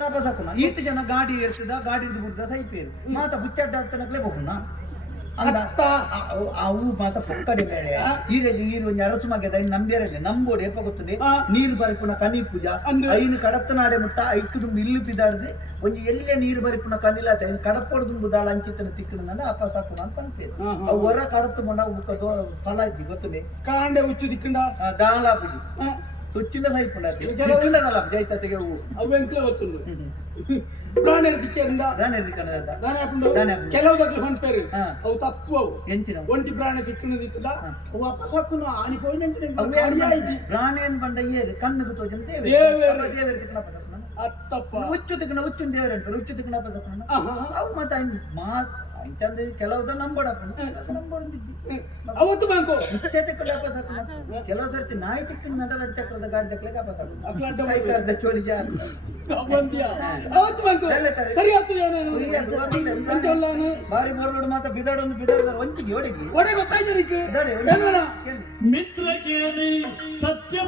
ಈತ ಜನ ಗಾಡಿ ಇರ್ತದ ಗಾಡಿ ಹಿಡಿದು ಬಿಡ್ದ ಸೈಪೇರು ಮಾತ ಬುಚ್ಚಾಟ ತನಕಲೇ ಬೋಕುನ ಅವು ಮಾತ ಪಕ್ಕಡೆ ಬೇರೆ ಈರಲ್ಲಿ ನೀರು ಒಂದು ಅರಸು ಮಗ್ಯದ ನಂಬೇರಲ್ಲಿ ನಂಬೋಡಿ ಎಪ್ಪ ಗೊತ್ತದೆ ನೀರು ಬರಿಪುನ ಕನಿ ಪೂಜಾ ಐನು ಕಡತ್ತನಾಡೆ ಮುಟ್ಟ ಐಕ್ಕು ದುಂಬು ಇಲ್ಲು ಪಿದಾಡ್ದೆ ಒಂದು ಎಲ್ಲೇ ನೀರು ಬರಿಪುನ ಕನಿಲ್ಲ ಐನು ಕಡಪೋಡು ದುಂಬು ದಾಳ ಅಂಚಿತನ ತಿಕ್ಕನ ಅಪ್ಪ ಸಾಕುನ ಅಂತ ಅನ್ಸೇರು ಅವು ಹೊರ ಕಡತ್ತು ಮೊಂಡ ಸ್ಥಳ ಇದ್ದಿ ಗೊತ್ತದೆ ಕಾಂಡೆ ಉಚ್ಚು ದಿಕ್ಕಂಡ ದಾಳ ಪೂಜಿ ತುಚ್ಚಿನ ಸೈಪುಂಡಲ್ಲ ಜೈತತೆಗೆ ಹೂವು ಅವು ಎಂಕ್ಲೆ ಗೊತ್ತುಂಡು ಪ್ರಾಣಿ ದಿಕ್ಕರಿಂದ ಕೆಲವು ಬಗ್ಗೆ ಹೊಂಟೇರು ಅವು ತಪ್ಪು ಅವು ಎಂಚಿನ ಒಂಟಿ ಪ್ರಾಣಿ ತಿಕ್ಕಣದಿತ್ತದ ಅವು ಅಪ್ಪ ಸಾಕುನ ಆನಿ ಪೋಯಿನ ಪ್ರಾಣಿ ಅನ್ ಬಂಡ ಏರು ಕಣ್ಣು ತೋಜನ ದೇವರು ತಿಕ್ಕಣ ಅತ್ತಪ್ಪ ಹುಚ್ಚು ತಿಕ್ಕಣ ಹುಚ್ಚು ದೇವರು ಅಂತ ಹುಚ್ಚು ತಿಕ್ಕಣ ಅವು ಮತ್ತೆ ಚಂದ ಕೆಲವ್ದ ನಂಬೋಡಪ್ಪ ಅವತ್ತು ಬ್ಯಾಂಕು ಹುಚ್ಚೆ ತಿಕ್ಕಡಪ್ಪ ಕೆಲವು ಸರ್ತಿ ನಾಯಿ ತಿಕ್ಕಣ ನಡರ ಚಕ್ರದ ಗಾಡಿ ತಕ್ಕಲಿಕ್ಕೆ ಅಪ್ಪ ಚೋಳಿ ಸರಿ ಆಯ್ತು ಬಾರಿ ಬೋರ್ಲೋಡು ಮಾತ್ರ ಬಿದಾಡೊಂದು ಬಿದಾಡ ಒಂಚಿಗೆ ಒಡೆಗೆ ಗೊತ್ತಾಯ್ತು ಮಿತ್ರ ಕೇಳಿ ಸತ್ಯ